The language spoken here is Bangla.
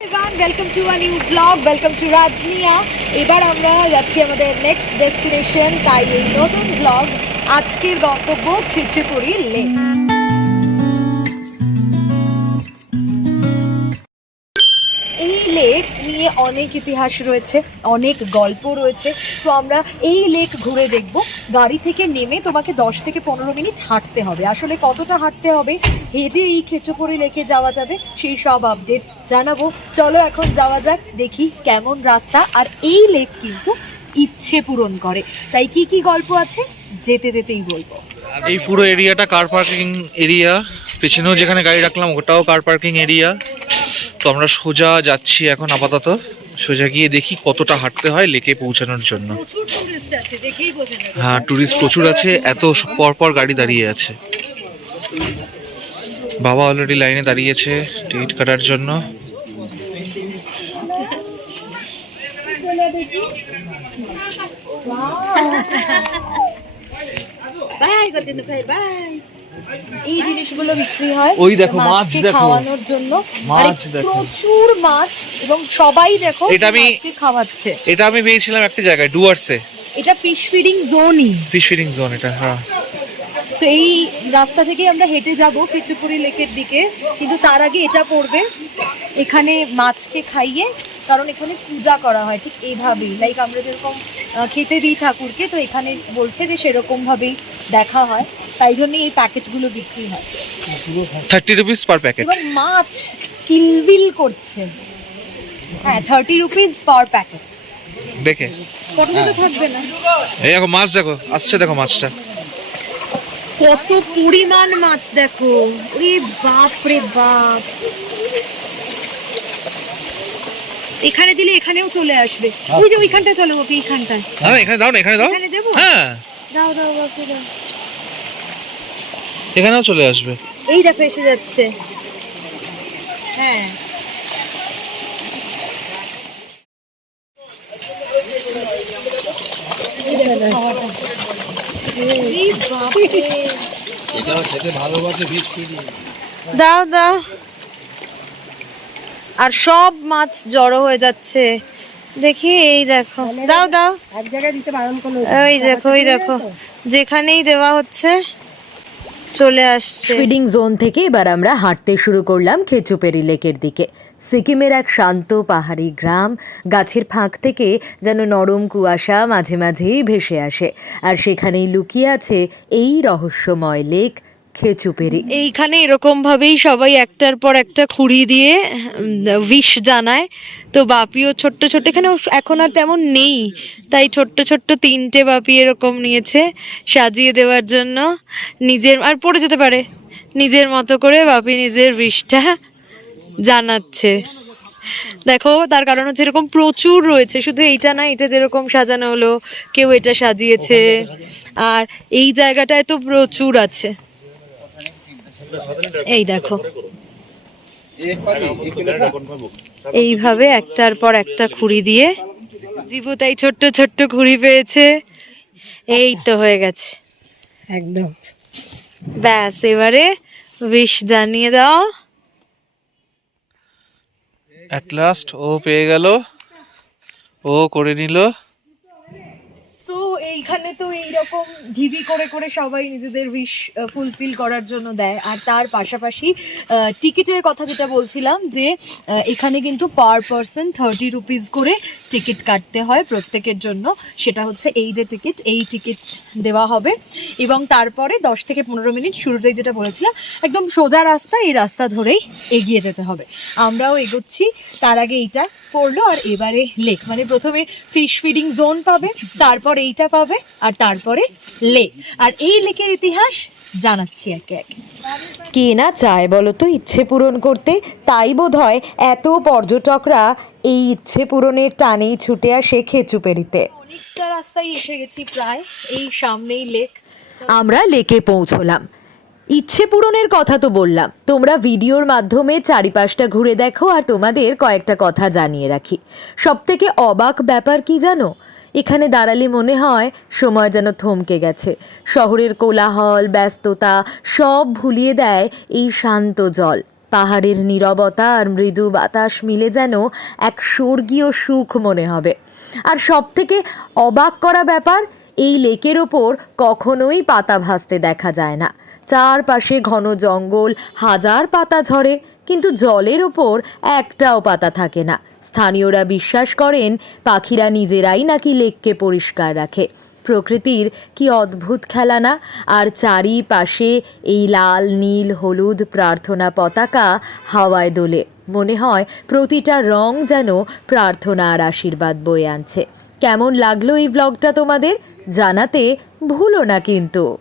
Welcome to a new blog, welcome to Rajniya. এবার আমরা যাচ্ছি আমাদের নেক্সট ডেস্টিনেশন, তাই এই নতুন ব্লগ। আজকের গন্তব্য খেচুপুরি লেক। এই লেক নিয়ে অনেক ইতিহাস রয়েছে, অনেক গল্প রয়েছে। তো আমরা এই লেক ঘুরে দেখব। গাড়ি থেকে নেমে তোমাকে 10 থেকে 15 মিনিট হাঁটতে হবে। আসলে কতটা হাঁটতে হবে, হেঁটে এই খেচুপুরি লেকে যাওয়া যাবে, সেই সব আপডেট জানাবো। চলো এখন যাওয়া যাক, দেখি কেমন রাস্তা। আর এই লেক কিন্তু ইচ্ছে পূরণ করে, তাই কি কি গল্প আছে যেতে যেতেই বলবো। এই পুরো এরিয়াটা কার পার্কিং এরিয়া, পেছনেও যেখানে গাড়ি রাখলাম ওটাও কার পার্কিং এরিয়া। তো আমরা সোজা যাচ্ছি এখন, আপাতত সোজা গিয়ে দেখি কতটা হাঁটতে হয় লেকে পৌঁছানোর জন্য। প্রচুর টুরিস্ট আছে, দেখেই বোঝা যাবে। হ্যাঁ, টুরিস্ট প্রচুর আছে, এত পর গাড়ি দাঁড়িয়ে আছে। বাবা অলরেডি লাইনে দাঁড়িয়েছে টিকিট কাটার জন্য। এই জিনিসগুলো বিক্রি হয়, ওই দেখো মাছ, মাছকে দেখো খাওয়ানোর জন্য। মাছ দেখো, প্রচুর মাছ, এবং সবাই দেখো এটা আমি মাছকে খাওয়াচ্ছে। এটা আমি পেয়েছিলাম একটা জায়গায়, ডুয়ার্সে। এটা ফিশ ফিডিং জোনই, ফিশ ফিডিং জোন এটা। হ্যাঁ, তো এই রাস্তা থেকে আমরা হেঁটে যাব খেচুপুরি লেকের দিকে। কিন্তু তার আগে এটা পড়বে, এখানে মাছকে খাইয়ে, কারণ এখানে পূজা করা হয় ঠিক এইভাবেই, লাইক আমরা যেরকম খেতে দিই ঠাকুরকে, তো এখানে বলছে যে সেরকম ভাবেই দেখা হয়, তাই জন্য এই প্যাকেটগুলো বিক্রি হয়। 30 রুপিস পার প্যাকেট। এবার মাছ কিলবিল করছে। হ্যাঁ, 30 রুপিস পার প্যাকেট। দেখে কতটা তো থাকবে না। এই দেখো মাছ, দেখো আসছে, দেখো মাছটা কত পরিমাণ মাছ দেখো, ওরে বাপ রে বাপ। এখানে দিলে এখানেও চলে আসবে। ওই যে ওইখানটায় চলে, ওকে এইখানটায়। না, এখানে দাও না, এখানে দাও। এখানে দেবো? হ্যাঁ, দাও দাও বাপরে দাও। এখানেও চলে আসবে। এই দেখো এসে যাচ্ছে। হ্যাঁ, এই দেখো খাওয়াটা। এই বাপরে। এটাও খেতে ভালোবাসে বিস্কুট। দাও দাও। আর সব মাছ জড়ো হয়ে যাচ্ছে, দেখি। এই দেখো, দাও দাও। এক জায়গায় দিতে বারণ করলো। ওই দেখো, ওই দেখো, যেখানেই দেওয়া হচ্ছে চলে আসছে। ফিডিং জোন থেকে এবার আমরা হাঁটতে শুরু করলাম খেচুপেরি লেকের দিকে। সিকিমের এক শান্ত পাহাড়ি গ্রাম, গাছের ফাঁক থেকে যেন নরম কুয়াশা মাঝে মাঝেই ভেসে আসে, আর সেখানেই লুকিয়ে আছে এই রহস্যময় লেক খেচুপেরি। এইখানে এরকম ভাবেই সবাই একটার পর একটা খুঁড়ি দিয়ে উইশ জানায়। তো বাপিও ছোট্ট ছোট্ট, এখানে এখন আর তেমন নেই, তাই ছোট্ট ছোট্ট 3টে বাপি এরকম নিয়েছে সাজিয়ে দেওয়ার জন্য। নিজের, আর পড়ে যেতে পারে, নিজের মতো করে বাপি নিজের উইশটা জানাচ্ছে। দেখো, তার কারণ হচ্ছে এরকম প্রচুর রয়েছে, শুধু এইটা না, এটা যেরকম সাজানো হলো, কেউ এটা সাজিয়েছে, আর এই জায়গাটায় তো প্রচুর আছে। এই দেখো, এইভাবে একটার পর একটা খুঁড়ি দিয়ে, জীবু তাই ছোট্ট ছোট্ট খুঁড়ি পেয়েছে। এই তো হয়ে গেছে একদম। ব্যাস, এবারে উইশ জানিয়ে দাও। অ্যাট লাস্ট ও পেয়ে গেল, ও করে নিল। তো এইখানে তো এইরকম ঢিবি করে করে সবাই নিজেদের উইশ ফুলফিল করার জন্য দেয়। আর তার পাশাপাশি টিকিটের কথা যেটা বলছিলাম, যে এখানে কিন্তু পার পারসন 30 রুপিস করে টিকিট কাটতে হয় প্রত্যেকের জন্য। সেটা হচ্ছে এই যে টিকিট, এই টিকিট দেওয়া হবে। এবং তারপরে 10 থেকে 15 মিনিট, শুরুতেই যেটা বলেছিলাম, একদম সোজা রাস্তা, এই রাস্তা ধরেই এগিয়ে যেতে হবে। আমরাও এগোচ্ছি। তার আগে এইটা পড়লো, আর এবারে লেক, মানে প্রথমে ফিশ ফিডিং জোন পাবে, তারপর এইটা পাবে, আর তারপরে লেক। আর এই লেকের ইতিহাস জানাচ্ছি একে একে। কে না চায় বলো তো ইচ্ছে পূরণ করতে, তাই বোধহয় এত পর্যটকরা এই ইচ্ছে পূরণের টানেই ছুটে আসে খেচুপেরিতে। অনেকটা রাস্তায় এসে গেছি প্রায়, এই সামনেই লেক। আমরা লেকে পৌঁছলাম। ইচ্ছে পূরণের কথা তো বললাম, তোমরা ভিডিওর মাধ্যমে চারিপাশটা ঘুরে দেখো। আর তোমাদের কয়েকটা কথা জানিয়ে রাখি। সবথেকে অবাক ব্যাপার কি জানো, এখানে দাঁড়ালে মনে হয় সময় যেন থমকে গেছে। শহরের কোলাহল, ব্যস্ততা সব ভুলিয়ে দেয় এই শান্ত জল। পাহাড়ের নীরবতা আর মৃদু বাতাস মিলে যেন এক স্বর্গীয় সুখ মনে হবে। আর সবথেকে অবাক করা ব্যাপার, এই লেকের ওপর কখনোই পাতা ভাসতে দেখা যায় না। চারপাশে ঘন জঙ্গল, হাজার পাতা ঝরে, কিন্তু জলের ওপর একটাও পাতা থাকে না। স্থানীয়রা বিশ্বাস করেন পাখিরা নিজেরাই নাকি লেককে পরিষ্কার রাখে। প্রকৃতির কি অদ্ভুত খেলা না! আর চারিপাশে এই লাল, নীল, হলুদ প্রার্থনা পতাকা হাওয়ায় দোলে। মনে হয় প্রতিটা রং যেন প্রার্থনা আর আশীর্বাদ বয়ে আনছে। কেমন লাগলো এই ব্লগটা তোমাদের? জানাতে ভুলো না কিন্তু।